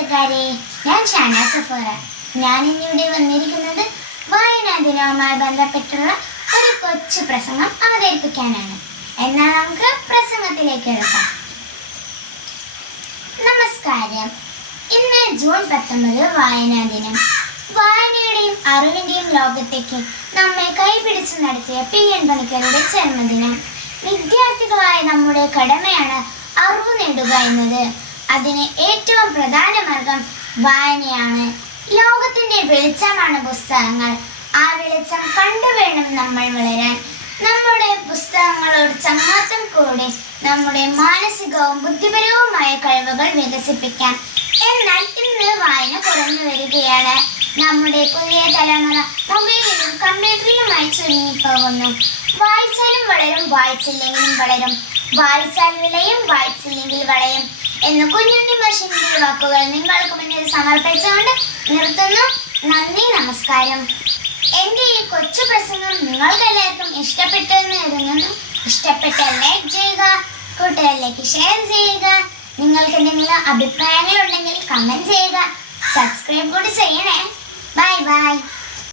കൂട്ടുകാരെ, ഞാൻ ഷാന സഫറ. ഞാൻ ഇന്നിവിടെ വന്നിരിക്കുന്നത് വായനാ ദിനവുമായി ബന്ധപ്പെട്ടുള്ള ഒരു കൊച്ചു പ്രസംഗം അവതരിപ്പിക്കാനാണ്. എന്നാൽ നമുക്ക് പ്രസംഗത്തിലേക്ക് എടുക്കാം. നമസ്കാരം. ഇന്ന് ജൂൺ 19 വായനാ ദിനം. വായനയുടെയും അറിവിന്റെയും ലോകത്തേക്ക് നമ്മെ കൈപിടിച്ചു നടത്തിയ PN പണിക്കരുടെ ജന്മദിനം. വിദ്യാർത്ഥികളായ നമ്മുടെ കടമയാണ് അറിവ് നേടുക എന്നത്. അതിന് ഏറ്റവും പ്രധാന മാർഗം വായനയാണ്. ലോകത്തിന്റെ വെളിച്ചമാണ് പുസ്തകങ്ങൾ. ആ വെളിച്ചം കണ്ടുവേണം നമ്മൾ വളരാൻ. നമ്മുടെ പുസ്തകങ്ങളോട് ചങ്ങാത്തം കൂടി നമ്മുടെ മാനസികവും ബുദ്ധിപരവുമായ കഴിവുകൾ വികസിപ്പിക്കാം. എന്നാൽ ഇന്ന് വായന കുറഞ്ഞു വരികയാണ്. നമ്മുടെ പുതിയ തലമുറ മൊബൈലിലും കമ്പ്യൂട്ടറിലുമായി ചുരുങ്ങിപ്പോകുന്നു. വായിച്ചാലും വളരും, വായിച്ചില്ലെങ്കിലും വളരും. വായിച്ചാൽ വിളയും, വായിച്ചില്ലെങ്കിൽ വളയും എന്ന് കുഞ്ഞുണ്ണി മാഷിന്റെ വാക്കുകൾ നിങ്ങൾക്ക് മുന്നിൽ സമർപ്പിച്ചുകൊണ്ട് നിർത്തുന്നു. നന്ദി, നമസ്കാരം. എൻ്റെ ഈ കൊച്ചു പ്രസംഗം നിങ്ങൾക്കെല്ലാവർക്കും ഇഷ്ടപ്പെട്ടെന്ന് കരുതുന്നു. ഇഷ്ടപ്പെട്ടാൽ ലൈക്ക് ചെയ്യുക, കൂട്ടുകാരിലേക്ക് ഷെയർ ചെയ്യുക. നിങ്ങൾക്ക് എന്തെങ്കിലും അഭിപ്രായങ്ങൾ ഉണ്ടെങ്കിൽ കമന്റ് ചെയ്യുക. സബ്സ്ക്രൈബ് കൂടി ചെയ്യണേ. Bye bye.